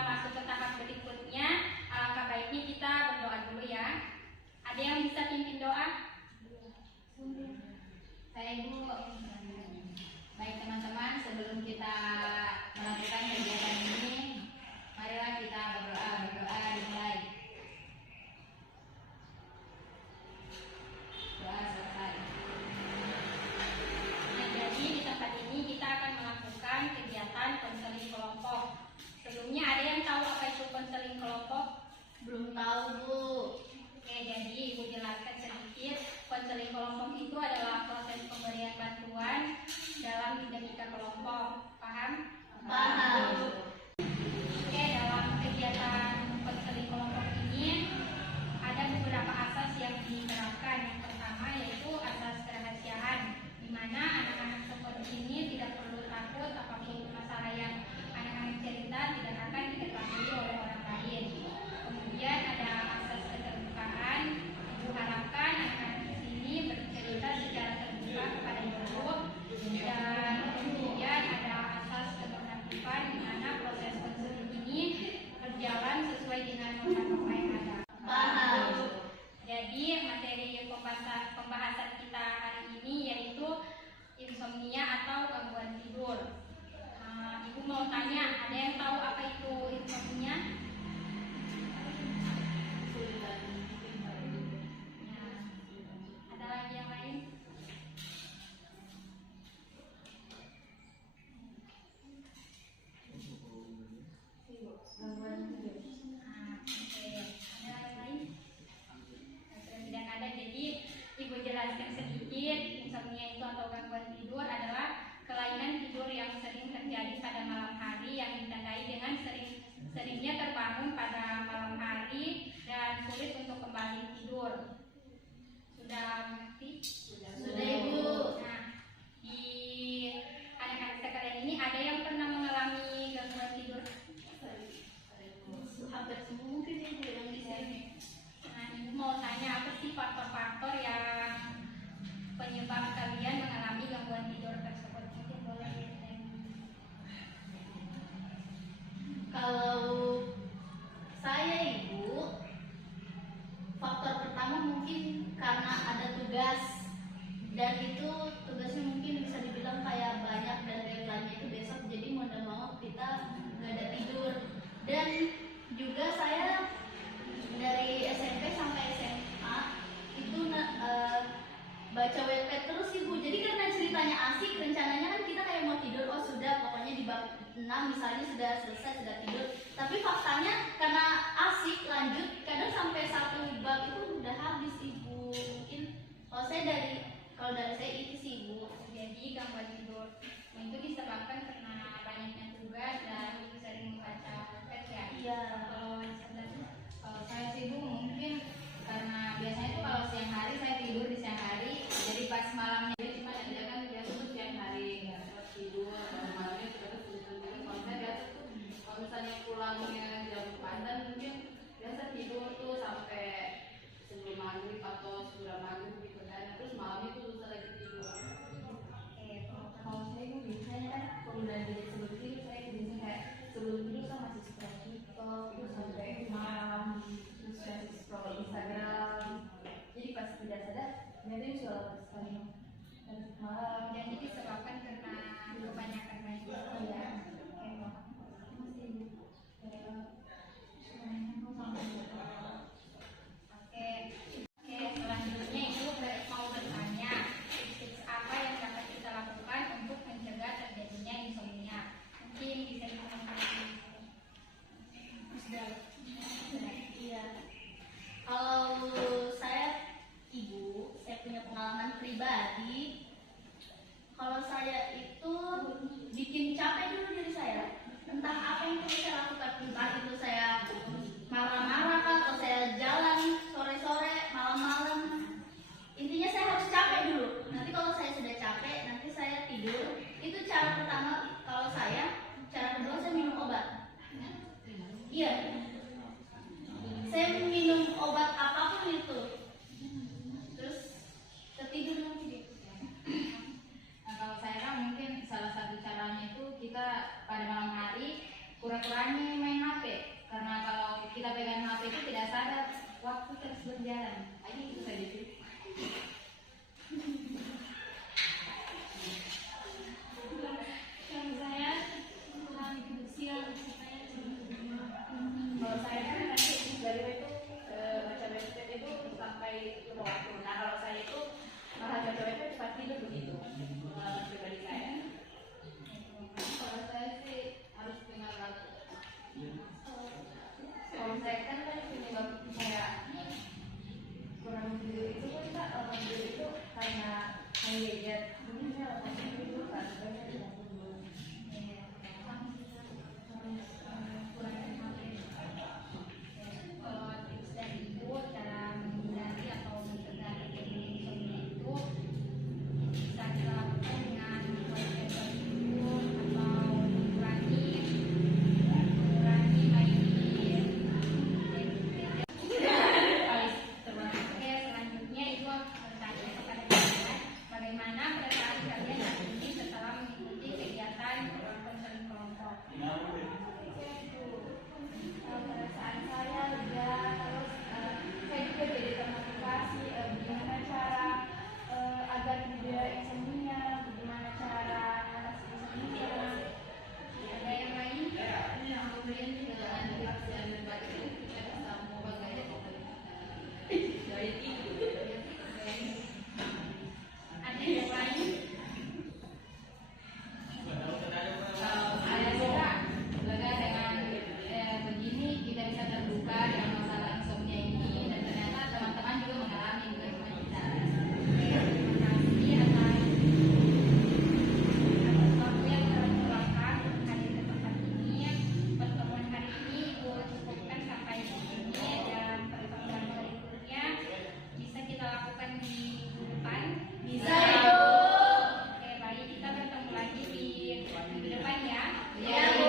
sebelum masuk ke tahap berikutnya, alangkah baiknya kita berdoa dulu ya. Ada yang bisa pimpin doa? Saya, Ibu. Baik teman-teman, sebelum kita melakukan kegiatan ini, marilah kita berdoa. Berdoa dimulai. Doa selesai. Nah, jadi di tempat ini kita akan melakukan kegiatan konseling kelompok. Sebelumnya ada yang tahu apa itu konseling kelompok? Belum tahu, Bu. Oke, jadi Ibu jelaskan sedikit. Konseling kelompok itu adalah proses pemberian bantuan dalam dinamika kelompok. Paham? Paham. Oke, dalam kegiatan konseling kelompok ini ada beberapa asas yang diterapkan. Yang pertama yaitu asas kerahasiaan, di mana anak-anak seperti ini tidak perlu takut apapun masalah yang anak-anak cerita tidak akan diketahui oleh orang lain. Kemudian ada asas keterbukaan. Ibu harapkan anak-anak di sini bercerita secara terbuka kepada ibu. Dan kemudian ada asas ketertiban, di mana proses konseling ini berjalan sesuai dengan norma-norma yang ada. Paham. Jadi materi pembahasan kita hari ini yaitu insomnia atau gangguan tidur. Ibu mau tanya, ada yang tahu apa itu insomnia? Ada lagi yang lain? Gangguan tidur. Oke. Ada yang lain? Tidak ada. Jadi Ibu jelaskan sedikit. Insomnia itu atau gangguan tidur adalah kelainan tidur yang sering terjadi pada malam hari yang ditandai dengan seringnya terbangun pada malam hari dan sulit untuk kembali tidur. Sudah mengerti? Sudah, Ibu. Nah, di anak-anak sekalian ini ada yang pernah mengalami gangguan tidur? Hampir semua mungkin Ibu yang di sini. Nah, Ibu mau tanya apa sih faktor-faktor yang penyebab kalian mengalami gangguan tidur tersebut? Mungkin boleh Kalau saya, Ibu, faktor pertama mungkin karena ada tugas, dan itu tugasnya mungkin bisa dibilang kayak banyak dan deadline-nya itu besok, jadi mau tidak mau kita nggak ada tidur. Dan juga saya dari SMP sampai SMA itu baca Wattpad terus, Ibu. Jadi karena ceritanya asik, rencananya kan kita kayak mau tidur, oh sudah pokoknya di bab 6 misalnya sudah selesai, sudah tidur. Tapi faktanya karena asik lanjut, kadang sampai satu bab itu udah habis, Ibu. Mungkin kalau dari saya itu sih, Ibu. jadi gangguan tidur itu disebabkan karena banyaknya tugas dan sering membaca Wattpad ya? Iya. Kalau saya sih, Bu, mungkin karena biasanya tuh kalau siang hari saya tidur di siang hari, jadi pas malamnya dia cuma aja kan dia tuh siang hari nggak sempat tidur, dan malamnya terus tidur. Kalau saya biasa tuh kalau misalnya pulangnya jam 4-an mungkin biasa tidur tuh sampai sebelum maghrib atau sesudah maghrib gitu kan, terus malamnya tuh susah lagi tidur. Kalau saya itu biasanya kan kalau udah jadi sebelum tidur saya biasanya kayak sebelum tidur saya masih scroll TikTok terus sampai malam, terus saya scroll Instagram. Jadi pas tidak sadar ternyata itu sudah lama sekali malam. Jadi disebabkan karena kebanyakan main TikTok ya. Oke, selanjutnya Ibu mau bertanya, tips apa yang dapat kita lakukan untuk mencegah terjadinya insomnia? Mungkin bisa disampaikan. Iya. Kalau saya, Ibu, saya punya pengalaman pribadi. Kalau saya itu bikin capek dulu diri saya. Entah apa yang perlu saya lakukan, entah itu saya marah-marah atau saya jalan sore-sore, malam-malam. Intinya saya harus capek dulu. Nanti kalau saya sudah capek, nanti saya tidur. Itu cara pertama. Kalau saya, cara kedua saya minum obat. Iya. Saya minum obat apapun itu. Terus ketidur nanti. Nah, kalau saya kan mungkin salah satu caranya itu kita pada malam hari kurang-kurangnya main HP. minggu depan ya. Ya,